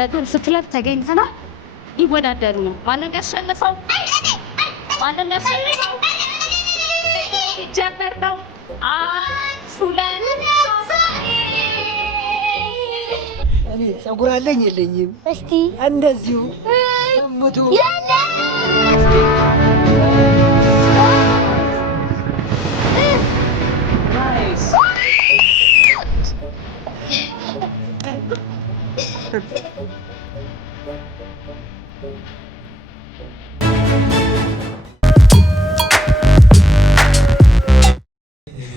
በጎልፍ ክለብ ተገኝተናል። ይወዳደሩ ነው። ማንን ያሸንፈው? ጀመር ነው። እኔ ፀጉር አለኝ የለኝም? እስቲ እንደዚሁ ሙቱ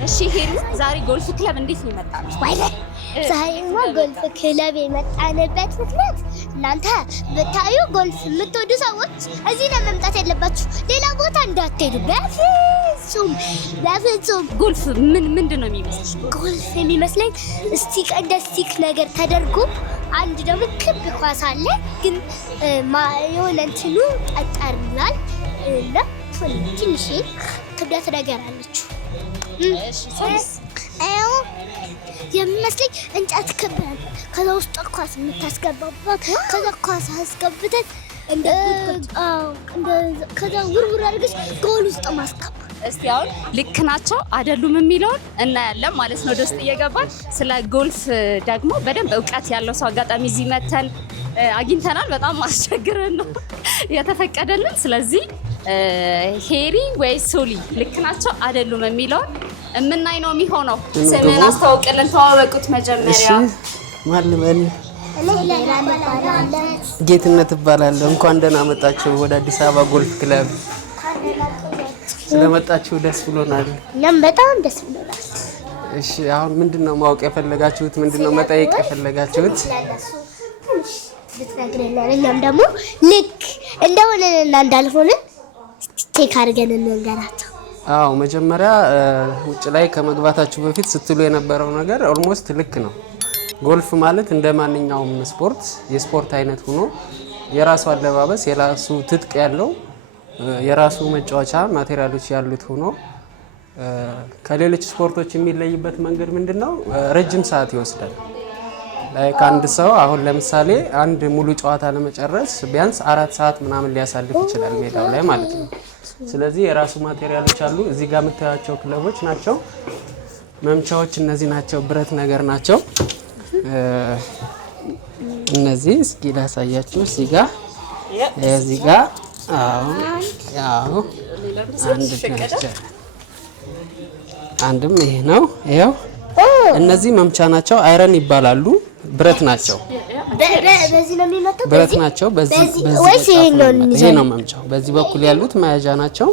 እሺ ሄሉ ዛሬ ጎልፍ ክለብ እንዴት ነው የመጣነው? ዛሬማ ጎልፍ ክለብ የመጣንበት ምክንያት እናንተ ብታዩ ጎልፍ የምትወዱ ሰዎች እዚህ ነው መምጣት ያለባችሁ። ሌላ ቦታ እንዳትሄዱ በፍጹም። ጎልፍ ምንድን ነው የሚመስልሽ? ጎልፍ የሚመስለኝ እንደ ስቲክ ነገር ተደርጎ አንድ ደግሞ ክብ ኳስ አለ፣ ግን የሆነ እንትኑ ጠጠር ይላል እና ትንሽ ክብደት ነገር አለችው። የሚመስለኝ እንጨት ክብ ከዛ ውስጥ ኳስ የምታስገባባት ከዛ ኳስ አስገብተን ከዛ ውርውር አድርገሽ ጎል ውስጥ ማስገባት። እስቲ አሁን ልክ ናቸው አይደሉም የሚለውን እናያለን ማለት ነው። ደስ እየገባን ስለ ጎልፍ ደግሞ በደንብ እውቀት ያለው ሰው አጋጣሚ እዚህ መተን አግኝተናል። በጣም ማስቸግረን ነው የተፈቀደልን። ስለዚህ ሄሪ ወይ ሶሊ ልክ ናቸው አይደሉም የሚለውን እምናይ ነው የሚሆነው። ስምን አስተዋውቅልን፣ ተዋወቁት መጀመሪያ። ማን ልበል? ጌትነት እባላለሁ። እንኳን ደህና መጣችሁ ወደ አዲስ አበባ ጎልፍ ክለብ። ስለመጣችሁ ደስ ብሎናል። እኛም በጣም ደስ ብሎናል። እሺ አሁን ምንድነው ማወቅ የፈለጋችሁት? ምንድነው መጠየቅ የፈለጋችሁት? እኛም ደግሞ ልክ እንደሆነና እንዳልሆነ ቼክ አድርገን እንንገራቸው። አዎ መጀመሪያ ውጭ ላይ ከመግባታችሁ በፊት ስትሉ የነበረው ነገር ኦልሞስት ልክ ነው። ጎልፍ ማለት እንደ ማንኛውም ስፖርት የስፖርት አይነት ሆኖ የራሱ አለባበስ፣ የራሱ ትጥቅ ያለው የራሱ መጫወቻ ማቴሪያሎች ያሉት ሆኖ ከሌሎች ስፖርቶች የሚለይበት መንገድ ምንድነው? ረጅም ሰዓት ይወስዳል። ላይክ አንድ ሰው አሁን ለምሳሌ አንድ ሙሉ ጨዋታ ለመጨረስ ቢያንስ 4 ሰዓት ምናምን ሊያሳልፍ ይችላል ሜዳው ላይ ማለት ነው። ስለዚህ የራሱ ማቴሪያሎች አሉ። እዚህ ጋር የምታያቸው ክለቦች ናቸው። መምቻዎች እነዚህ ናቸው፣ ብረት ነገር ናቸው። እነዚህ እስኪ ላሳያችሁ። እዚህ ጋር አዎ አንድም ይሄ ነው። ይሄው እነዚህ መምቻ ናቸው። አይረን ይባላሉ። ብረት ናቸው። በዚህ ነው የሚመጣው። ብረት ናቸው። ይሄ ነው መምቻው። በዚህ በኩል ያሉት መያዣ ናቸው።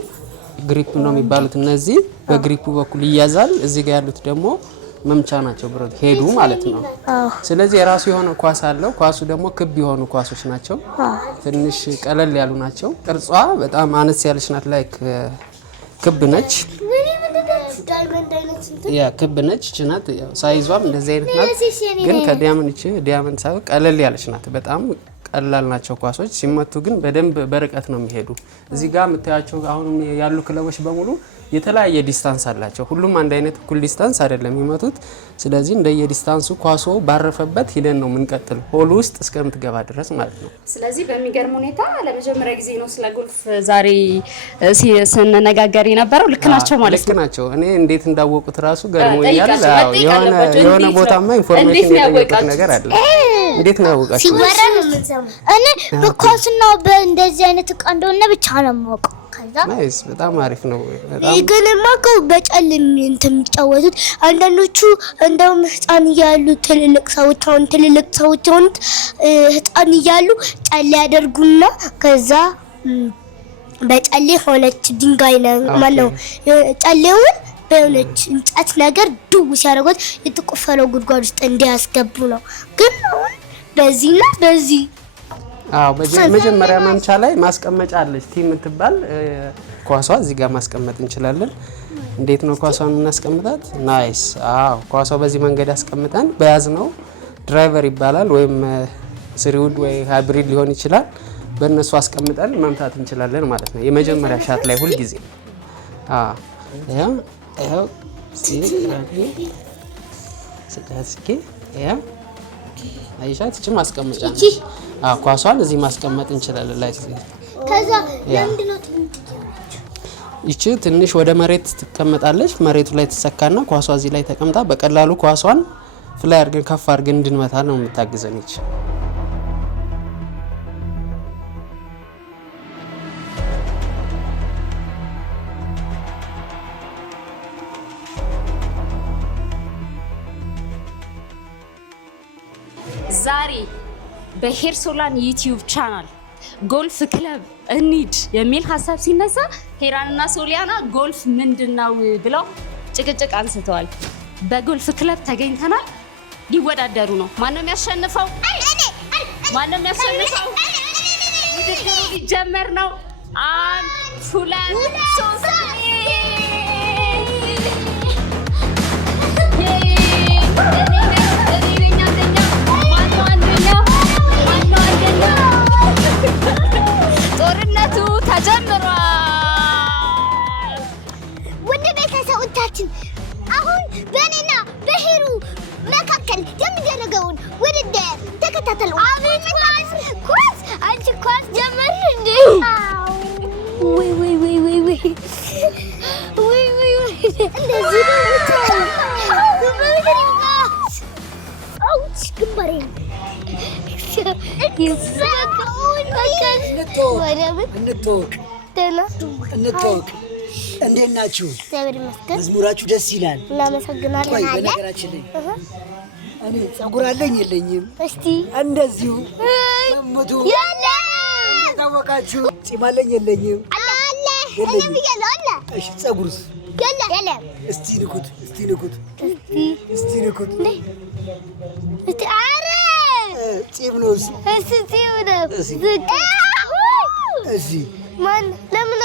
ግሪፕ ነው የሚባሉት። እነዚህ በግሪፑ በኩል ይያዛል። እዚህ ጋር ያሉት ደግሞ መምቻ ናቸው፣ ብረት ሄዱ ማለት ነው። ስለዚህ የራሱ የሆነ ኳስ አለው። ኳሱ ደግሞ ክብ የሆኑ ኳሶች ናቸው። ትንሽ ቀለል ያሉ ናቸው። ቅርጿ በጣም አነስ ያለች ናት። ላይክ ክብ ነች። ያ ክብ ነች ችናት። ያው ሳይዟም እንደዚህ አይነት ናት፣ ግን ከዲያመንድ ሳይሆን ቀለል ያለች ናት። በጣም ቀላል ናቸው ኳሶች። ሲመቱ ግን በደንብ በርቀት ነው የሚሄዱ። እዚህ ጋር የምታያቸው አሁን ያሉ ክለቦች በሙሉ የተለያየ ዲስታንስ አላቸው። ሁሉም አንድ አይነት እኩል ዲስታንስ አይደለም የሚመቱት። ስለዚህ እንደየ ዲስታንሱ ኳሶ ባረፈበት ሂደን ነው የምንቀጥል ሆል ውስጥ እስከምትገባ ድረስ ማለት ነው። ስለዚህ በሚገርም ሁኔታ ለመጀመሪያ ጊዜ ነው ስለ ጎልፍ ዛሬ ስንነጋገር የነበረው። ልክ ናቸው ማለት ነው። ልክ ናቸው። እኔ እንዴት እንዳወቁት ራሱ ገርሞኛል። የሆነ ቦታማ ኢንፎርሜሽን የጠየቁት ነገር አለ። እንዴት ነው ያወቃችሁ? ሲወራ ነው የምንሰማው። እኔ በኳስና በእንደዚህ አይነት እቃ እንደሆነ ብቻ ነው የማውቀው። ናይስ፣ በጣም አሪፍ ነው። ይገርማ እኮ በጨልም እንትን የሚጫወቱት አንዳንዶቹ እንደውም ህፃን እያሉ ትልልቅ ሰዎች ሆኑት ህፃን እያሉ ጨሌ ያደርጉና ከዛ በጨሌ ሆነች ድንጋይ ነው ጨሌውን በሆነች እንጨት ነገር ድው ሲያደርጉት የተቆፈረው ጉድጓድ ውስጥ እንዲያስገቡ ነው። ግን በዚህና በዚህ መጀመሪያ መምቻ ላይ ማስቀመጫ አለች ቲም የምትባል ኳሷ። እዚህ ጋር ማስቀመጥ እንችላለን። እንዴት ነው ኳሷን የምናስቀምጣት? ናይስ። ኳሷ በዚህ መንገድ አስቀምጠን በያዝነው ድራይቨር ይባላል ወይም ስሪውድ ወይ ሃይብሪድ ሊሆን ይችላል። በእነሱ አስቀምጠን መምታት እንችላለን ማለት ነው። የመጀመሪያ ሻት ላይ ሁሉ ጊዜ አይሻት እቺ ማስቀመጫ ነው። ኳሷን እዚህ ማስቀመጥ እንችላለን ላይ ከዛ ለምንድነው ይቺ ትንሽ ወደ መሬት ትቀመጣለች። መሬቱ ላይ ተሰካና ኳሷ እዚህ ላይ ተቀምጣ በቀላሉ ኳሷን ፍላይ አድርገን ከፍ አድርገን እንድንመታ ነው የምታግዘን ይቺ። ዛሬ በሄርሶላን ዩቲዩብ ቻናል ጎልፍ ክለብ እንሂድ የሚል ሀሳብ ሲነሳ ሄራንና ሶሊያና ጎልፍ ምንድነው ብለው ጭቅጭቅ አንስተዋል። በጎልፍ ክለብ ተገኝተናል። ሊወዳደሩ ነው። ማነው የሚያሸንፈው? ማነው የሚያሸንፈው? ውድድሩ ሊጀመር ነው። 1 2 3 ጦርነቱ ተጀምሯል። ውድ ቤተሰቦቻችን አሁን በእኔና በሄሩ መካከል የሚደረገውን ውድድር ተከታተሉ። አቤት ኳስ! አንቺ ኳስ ጀመርሽ እንዴ? ወይ ወይ ወይ ወይ ወይ ወይ ወይ ወይ እንደዚህ አውች ግንባሬ እንተዋወቅ። እንዴት ናችሁ? መዝሙራችሁ ደስ ይላል። እናመሰግናለን። በነገራችን ላይ እኔ ጸጉር አለኝ የለኝም? እስቲ እንደዚሁ ሰምቱ። ታወቃችሁ። ጺም አለኝ የለኝም? እሺ ጸጉርስ? እስቲ ንኩት፣ እስቲ ንኩት፣ እስቲ ንኩት። ኧረ ጺም ነው እሱ። ጺም ነው። እሺ ማን ለምን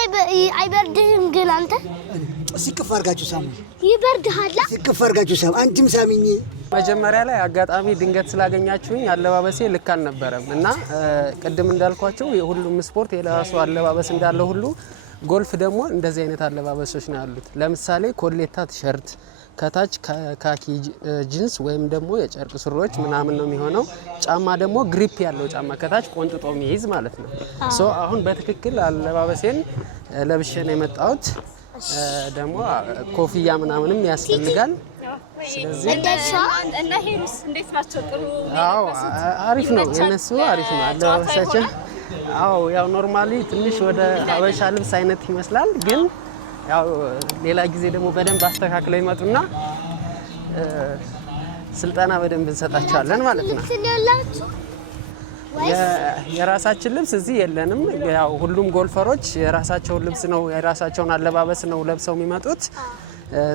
አይበርድህም ግን አንተ? ሲቅፍ አድርጋችሁ ሳሙ። ይበርድሃል። ሲቅፍ አድርጋችሁ ሳሙ። አንቺም ሳሚኝ። መጀመሪያ ላይ አጋጣሚ ድንገት ስላገኛችሁኝ አለባበሴ ልክ አልነበረም እና ቅድም እንዳልኳችሁ የሁሉም ስፖርት የራሱ አለባበስ እንዳለው ሁሉ ጎልፍ ደግሞ እንደዚህ አይነት አለባበሶች ነው ያሉት። ለምሳሌ ኮሌታ ቲሸርት ከታች ካኪ ጂንስ ወይም ደግሞ የጨርቅ ሱሪዎች ምናምን ነው የሚሆነው። ጫማ ደግሞ ግሪፕ ያለው ጫማ ከታች ቆንጥጦ የሚይዝ ማለት ነው። ሶ አሁን በትክክል አለባበሴን ለብሼ ነው የመጣሁት። ደግሞ ኮፍያ ምናምንም ያስፈልጋል። ስለዚህ እና ሄሩስ እንዴት ናቸው? ጥሩ አሪፍ ነው የነሱ አሪፍ ነው አለባበሳቸው። ያው ኖርማሊ ትንሽ ወደ ሀበሻ ልብስ አይነት ይመስላል ግን ያው ሌላ ጊዜ ደግሞ በደንብ አስተካክለው ይመጡና ስልጠና በደንብ እንሰጣቸዋለን ማለት ነው። የራሳችን ልብስ እዚህ የለንም። ያው ሁሉም ጎልፈሮች የራሳቸውን ልብስ ነው የራሳቸውን አለባበስ ነው ለብሰው የሚመጡት።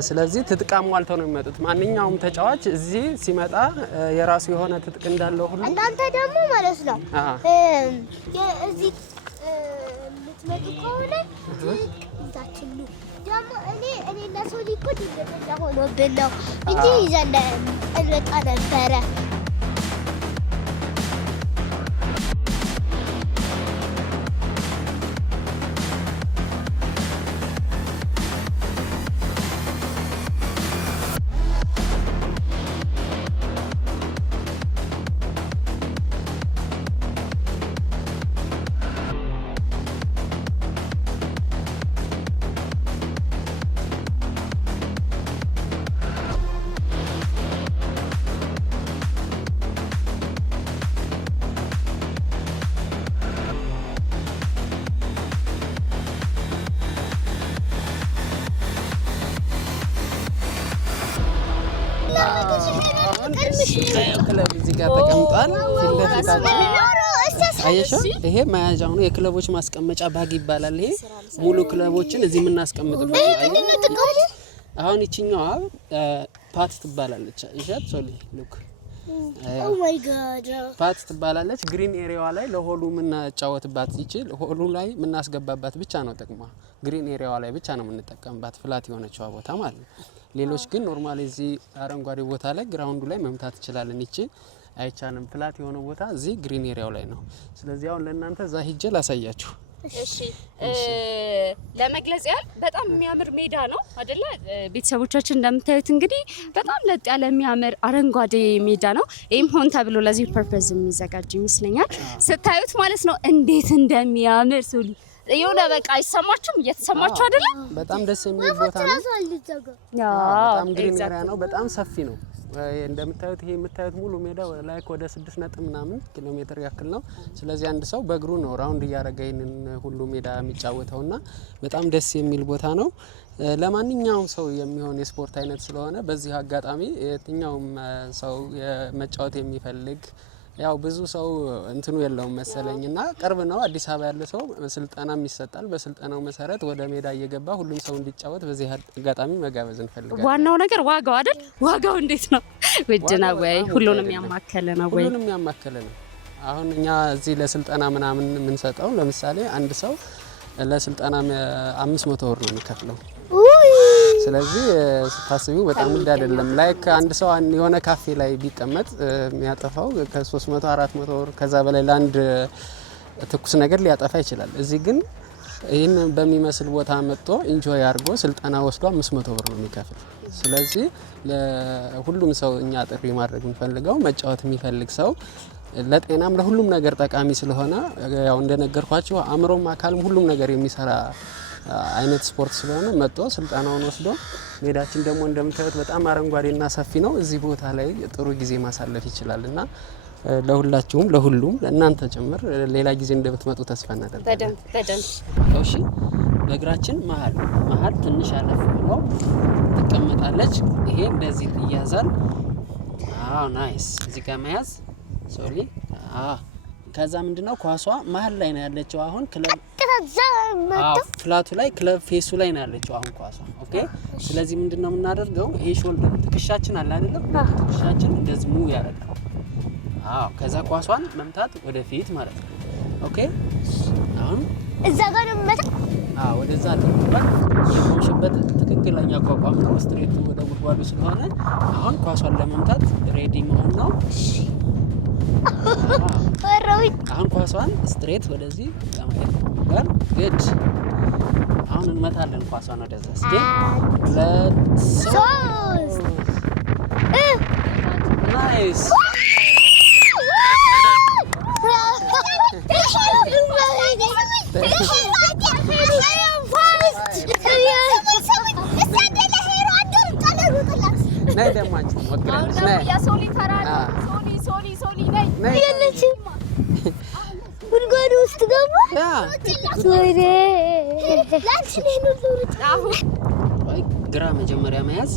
ስለዚህ ትጥቅ አሟልተው ነው የሚመጡት። ማንኛውም ተጫዋች እዚህ ሲመጣ የራሱ የሆነ ትጥቅ እንዳለው ሁሉ እናንተ ደግሞ ማለት ነው እዚህ የምትመጡ ከሆነ ይዛችሁ ደግሞ እኔ ለሰው ሊቆድ ሆኖብን ነው እንጂ ይዘን እንወጣ ነበረ። ክለብ እዚህ ጋር ተቀምጧል። ፊት ለፊታችን አየሽው? ይሄ መያዣው ነው። የክለቦች ማስቀመጫ ባግ ይባላል። ይሄ ሙሉ ክለቦችን እዚህ የምናስቀምጥበት ነው። አሁን ይችኛዋ ፓት ትባላለች። እሺት ሶሊ ሉክ ኦ ማይ ጋድ ፓት ትባላለች። ግሪን ኤሪያዋ ላይ ለሆሉ የምናጫወትባት ይችል ሆሉ ላይ የምናስገባባት ብቻ ነው ጥቅሟ። ግሪን ኤሪያዋ ላይ ብቻ ነው የምንጠቀምባት ፍላት የሆነችዋ ቦታ ማለት ነው። ሌሎች ግን ኖርማሊ እዚህ አረንጓዴ ቦታ ላይ ግራውንዱ ላይ መምታት ይችላልን። ይቺ አይቻልም። ፍላት የሆነ ቦታ እዚህ ግሪን ኤሪያው ላይ ነው። ስለዚህ አሁን ለእናንተ እዛ ሂጄ ላሳያችሁ። እሺ ለመግለጽ ያህል በጣም የሚያምር ሜዳ ነው አይደለ? ቤተሰቦቻችን እንደምታዩት እንግዲህ በጣም ለጥ ያለ የሚያምር አረንጓዴ ሜዳ ነው። ይሄም ሆን ተብሎ ለዚህ ፐርፐዝ የሚዘጋጅ ይመስለኛል ስታዩት ማለት ነው። እንዴት እንደሚያምር ሶሊ የሆነ በቃ አይሰማችሁም? እየተሰማችሁ አይደለ? በጣም ደስ የሚል ቦታ ነው። በጣም ግሪን ኤሪያ ነው። በጣም ሰፊ ነው። እንደምታዩት ይሄ የምታዩት ሙሉ ሜዳው ላይክ ወደ 6 ምናምን ኪሎ ሜትር ያክል ነው። ስለዚህ አንድ ሰው በእግሩ ነው ራውንድ እያደረገ ይሄንን ሁሉ ሜዳ የሚጫወተውና በጣም ደስ የሚል ቦታ ነው። ለማንኛውም ሰው የሚሆን የስፖርት አይነት ስለሆነ በዚህ አጋጣሚ የትኛውም ሰው መጫወት የሚፈልግ ያው ብዙ ሰው እንትኑ የለውም መሰለኝና ቅርብ ነው። አዲስ አበባ ያለ ሰው ስልጠናም ይሰጣል። በስልጠናው መሰረት ወደ ሜዳ እየገባ ሁሉም ሰው እንዲጫወት በዚህ አጋጣሚ መጋበዝ እንፈልጋለን። ዋናው ነገር ዋጋው አይደል? ዋጋው እንዴት ነው? ውድ ነው ወይ? ሁሉንም ያማከለ ነው ወይ? ሁሉንም ያማከለ ነው። አሁን እኛ እዚህ ለስልጠና ምናምን የምንሰጠው ለምሳሌ አንድ ሰው ለስልጠና 500 ብር ነው የሚከፍለው። ስለዚህ ስታስቢው በጣም ውድ አይደለም። ላይክ አንድ ሰው የሆነ ካፌ ላይ ቢቀመጥ የሚያጠፋው ከ300 400 ብር ከዛ በላይ ለአንድ ትኩስ ነገር ሊያጠፋ ይችላል። እዚህ ግን ይህን በሚመስል ቦታ መጥቶ ኢንጆይ አድርጎ ስልጠና ወስዶ 500 ብር ነው የሚከፍል። ስለዚህ ለሁሉም ሰው እኛ ጥሪ ማድረግ የምንፈልገው መጫወት የሚፈልግ ሰው ለጤናም ለሁሉም ነገር ጠቃሚ ስለሆነ ያው እንደነገርኳችሁ አእምሮም አካልም ሁሉም ነገር የሚሰራ አይነት ስፖርት ስለሆነ መጥቶ ስልጠናውን ወስዶ ሜዳችን ደግሞ እንደምታዩት በጣም አረንጓዴና ሰፊ ነው። እዚህ ቦታ ላይ ጥሩ ጊዜ ማሳለፍ ይችላልና ለሁላችሁም ለሁሉም ለእናንተ ጭምር ሌላ ጊዜ እንደምትመጡ ተስፋ እናደርጋለን። በደንብ እሺ። በእግራችን መሀል ትንሽ አለፍ ብሎ ትቀመጣለች። ይሄ እንደዚህ ይያዛል። አዎ ናይስ። እዚህ ጋር መያዝ ሶሊ። ከዛ ምንድነው ኳሷ መሀል ላይ ነው ያለችው። አሁን ክለብ ፍላቱ ላይ ክለብ ፌሱ ላይ ነው ያለችው አሁን ኳሷ። ኦኬ። ስለዚህ ምንድነው የምናደርገው? ይሄ ሾልደር ትከሻችን አለ አይደለም? ትከሻችን እንደዚህ ሙቭ ያደርጋል። ከዛ ኳሷን መምታት ወደፊት ማለት ነው። ኦኬ። አሁን እዛ ጋር ነው መታ። ወደዛ ተቆጣ። የቆምሽበት ትክክለኛ አቋቋም ነው። ስትሬት ወደ ጉድጓዱ ስለሆነ አሁን ኳሷን ለመምታት ሬዲ መሆን ነው። አሁን ኳሷን ስትሬት ወደዚህ ለማየት ጋር ግድ አሁን እንመታለን ኳሷን ወደዛ። እስኪ 2 3 ናይስ። ነይ ደማች ወጥራለች። ነይ ያሶሊ ተራራ ሶሊ ነይ ያለች ጉድጓድ ውስጥ ገባ። ወይኔ ግራ መጀመሪያ መያዝ፣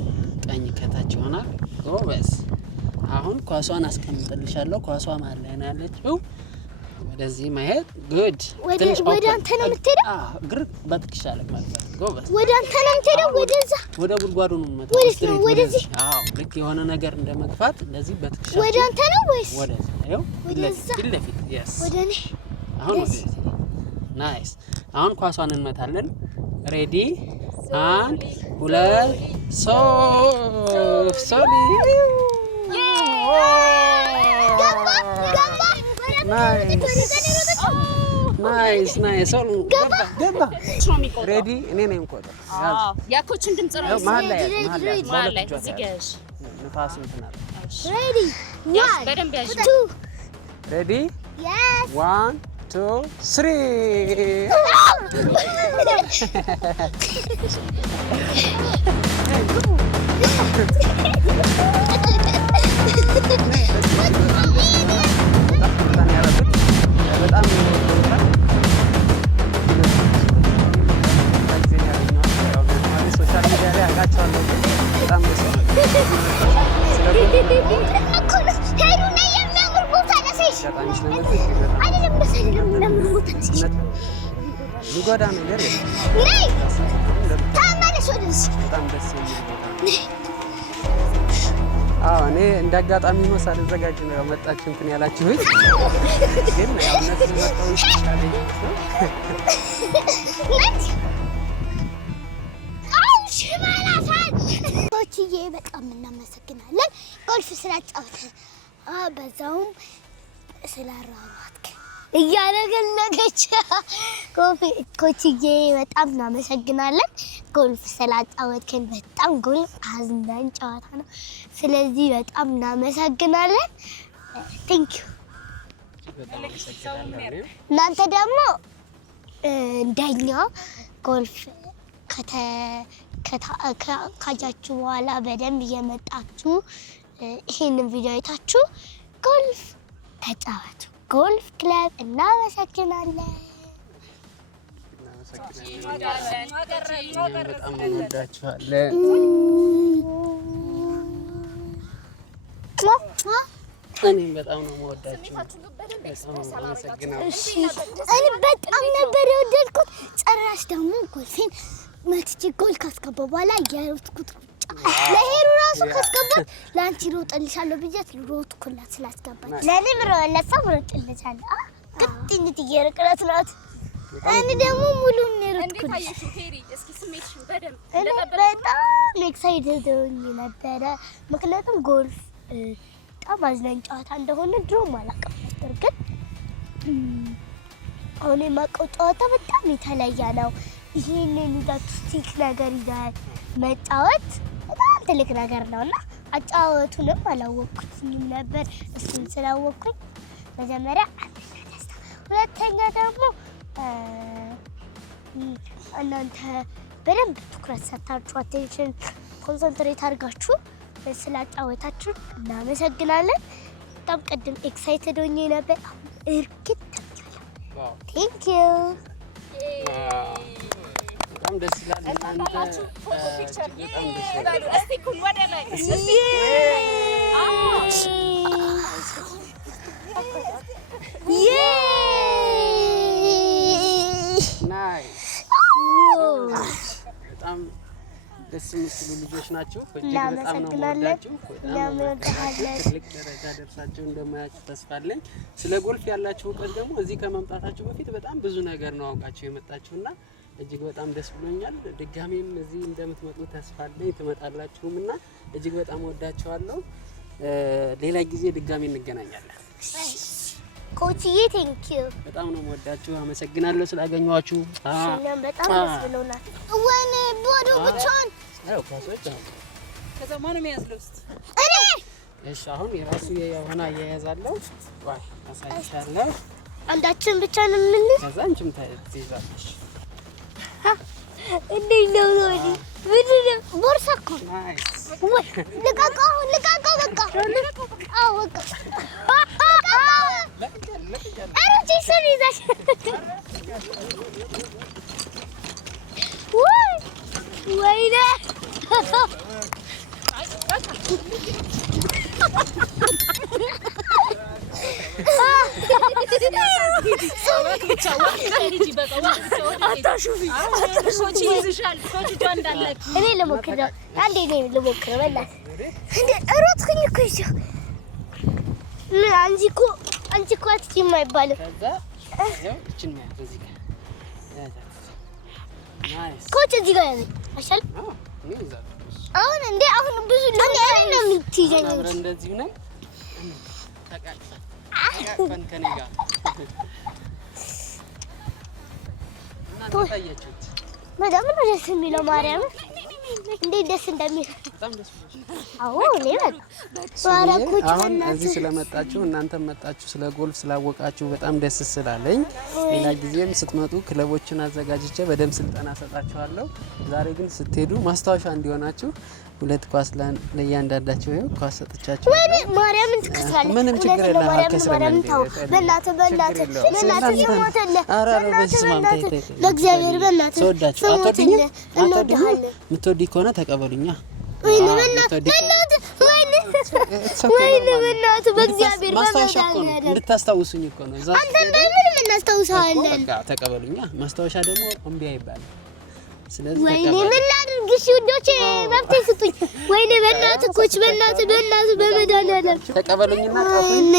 ቀኝ ከታች ይሆናል። ጎበዝ። አሁን ኳሷን አስቀምጥልሻለሁ። ኳሷ መሀል ላይ ነው ያለችው። ወደዚህ ማየት ጉድ። ወደ አንተ ነው የምትሄደው? እግር በትከሻ ላይ ማለት ጎበዝ። ወደ አንተ ነው የምትሄደው? ወደዛ ወደ ጉድጓዱ ነው የምትመጣው። ወደዚህ? ልክ የሆነ ነገር እንደመግፋት ለዚህ በትከሻ ወደ አንተ ነው ወይስ ወደዛ? ይኸው ፊት ለፊት። የስ ወደ እኔ። አሁን ወደዚህ። ናይስ። አሁን ኳሷን እንመታለን። ሬዲ 1 2 3 ሶሊ። ናይስ። ገባ። ሬዲ። እኔ ነኝ የምቆጥረው። ያኮችን ድምጽ ነው መሀል ላይ እዚህ ጋር ንፋስ እንትን አለ። ሬዲ በደንብ ያዥ። ሬዲ 1 2 3 በጣም ሶሻል ሚዲያ ላይ አውቃቸዋለሁ። በጣም የሚጎዳ ነገር በጣም ደስ የሚል እኔ እንደ አጋጣሚ ነው ሳልዘጋጅ ነው ያመጣችሁ እንትን ያላችሁት። ግን ያው እነሱ መጣው ይሻላል። ኮችዬ በጣም እናመሰግናለን። ጎልፍ ስላጫወተ በዛውም ስላራራትክ እያለገለገች ኮችዬ በጣም እናመሰግናለን። ጎልፍ ስላጫወትከን በጣም ጎልፍ አዝናኝ ጨዋታ ነው። ስለዚህ በጣም እናመሰግናለን። ቴንክ ዩ። እናንተ ደግሞ እንደኛ ጎልፍ ካያችሁ በኋላ በደንብ እየመጣችሁ ይሄንን ቪዲዮ አይታችሁ ጎልፍ ተጫወቱ። ጎልፍ ክለብ እናመሰግናለን። በጣም እንወዳችኋለን። እኔም በጣም ነው የምወዳችሁ። እኔ በጣም ነበር የወደድኩት። ጭራሽ ደግሞ ጎልፌን መትቼ ጎል ካስገባ በኋላ የሮጥኩት ለሄሩ ራሱ ካስገባት ለአንቺ ሮጥልሻለሁ ብያት ሮጥኩላት ስላስገባች ለእኔም ለእሷም ሮጥልሻለሁ። ቅጥኝት እየርቅረት ናት። እኔ ደግሞ ሙሉን የሮጥኩልሽ። በጣም ኤክሳይትድ ሆኜ ነበረ፣ ምክንያቱም ጎልፍ በጣም አዝናኝ ጨዋታ እንደሆነ ድሮም አላውቅም ነበር። ግን አሁን የማውቀው ጨዋታ በጣም የተለየ ነው። ይሄንን ይዛችሁ ስቲክ ነገር ይዘህ መጫወት በጣም ትልቅ ነገር ነውና አጫወቱንም አላወቅኩትም ነበር። እሱን ስላወቅኩኝ መጀመሪያ አንደኛ ደስታ፣ ሁለተኛ ደግሞ እናንተ በደንብ ትኩረት ሰጥታችሁ አቴንሽን ኮንሰንትሬት አድርጋችሁ ስላጫወታችሁ እናመሰግናለን። በጣም ቅድም ኤክሳይትድ ሆኜ ነበር። እርግጥ ቴንክ ዩ። በጣም ደስ ይላል። እናንተ በጣም ደስ የምትሉ ልጆች ናችሁ። እጅግ በጣም ነው የምወዳችሁ። ትልቅ ደረጃ ደርሳችሁ እንደማያችሁ ተስፋ አለኝ። ስለ ጎልፍ ያላችሁ እውቀት ደግሞ እዚህ ከመምጣታችሁ በፊት በጣም ብዙ ነገር ነው አውቃችሁ የመጣችሁና እጅግ በጣም ደስ ብሎኛል። ድጋሜም እዚህ እንደምትመጡ ተስፋ አለኝ። ትመጣላችሁም እና እጅግ በጣም ወዳችኋለሁ። ሌላ ጊዜ ድጋሜ እንገናኛለን። ኮችዬ ቴንክ ዩ። በጣም ነው የምወዳችሁ። አመሰግናለሁ ስላገኘኋችሁ። እኛም በጣም ደስ ብሎናል። ወይኔ ቦዶ ብቻውን ኳሶች ከዛ ማን የሚያዝለው እስቲ እኔ። እሺ አሁን የራሱ የሆነ አያያዛለሁ። ዋይ አሳይሻለሁ። አንዳችን ብቻ ነው ምን ከዛ አንቺም ትይዛለሽ። እንዴት ነው ወዲ ምንድን ነው? ቦርሳ እኮ ናይስ። ወይ ልቀቀው በቃ። አዎ በቃ አሮቼ ሰሪ ዛሽ ወይኔ እኔ ልሞክር አንቺ እኮ አትችይም አይባልም። ኮች እዚህ ጋር ያዘኝ አይሻልም? አሁን ብዙ ነው የምትይዘኝ እንደዚህ ነን ተቃቅፈን ከኔ ጋር እና ታያችሁት በጣም ነው ደስ የሚለው። ማርያም እንዴት ደስ እንደሚል በጣም ደስ ብሎኛል። አዎ ለምን ባረኩት። አሁን እዚህ ስለመጣችሁ እናንተም መጣችሁ ስለ ጎልፍ ስላወቃችሁ በጣም ደስ ስላለኝ ሌላ ጊዜም ስትመጡ ክለቦችን አዘጋጅቼ በደንብ ስልጠና ሰጣችኋለሁ። ዛሬ ግን ስትሄዱ ማስታወሻ እንዲሆናችሁ 2 ኳስ ለእያንዳንዳችሁ ይኸው ኳስ ሰጥቻችሁ። ወይኔ ማርያምን ትከስራለህ። ምንም ችግር የለም። አልከስረም። በእናትህ ስሞትልህ ለእግዚአብሔር በእናትህ ሰወዳችሁ የምትወዲኝ ከሆነ ተቀበሉኛ። ወይኔ በእናትህ በእግዚአብሔር ማስታወሻ እኮ ነው እንድታስታውሱኝ እኮ ነው። አንተ ምንም እናስታውሳለን። ተቀበሉኛ። ማስታወሻ ደግሞ እምቢ አይባልም። ስለዚህ ወይኔ ምን ላድርግ? እሺ ውዶቼ መብቴ ስጡኝ። ወይኔ በእናትህ ኮች በእናትህ በመድኃኒዓለም ተቀበሉኝና ቀፉኝ።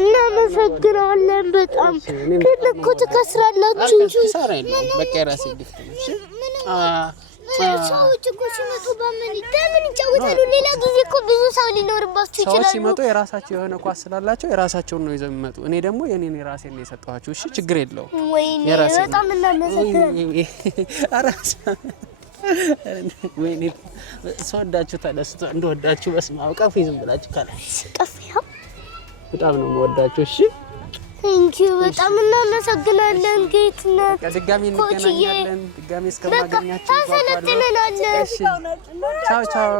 እናመሰግናለን በጣም ግን እኮ ትከስራላችሁ እንጂ ሰራ የለውም። በቃ የራሴ ግፍት ነው። እሺ ሰዎች እኮ ሲመጡ በምን ይጫወታሉ? ሌላ ጊዜ እኮ ብዙ ሰው ሊኖርባቸው ይችላል። ሰዎች ሲመጡ የራሳቸው የሆነ ኳስ ስላላቸው የራሳቸውን ነው ይዘው የሚመጡ። እኔ ደግሞ የኔን የራሴን ነው የሰጠኋችሁ። እሺ ችግር የለውም። ወይኔ በጣም እናመሰግናለን። ወይኔ ሰወዳችሁ ተደስቶ እንደወዳችሁ በስመ አብ ቀፉ ዝም ብላችሁ ካለ ቀፍያው በጣም ነው የምወዳችሁ። እሺ ቴንኪው በጣም እናመሰግናለን። ጌትነት ድጋሚ እንገናኛለን። ድጋሚ እስከማገኛችሁ ታሰለጥነናለህ። ቻው ቻው።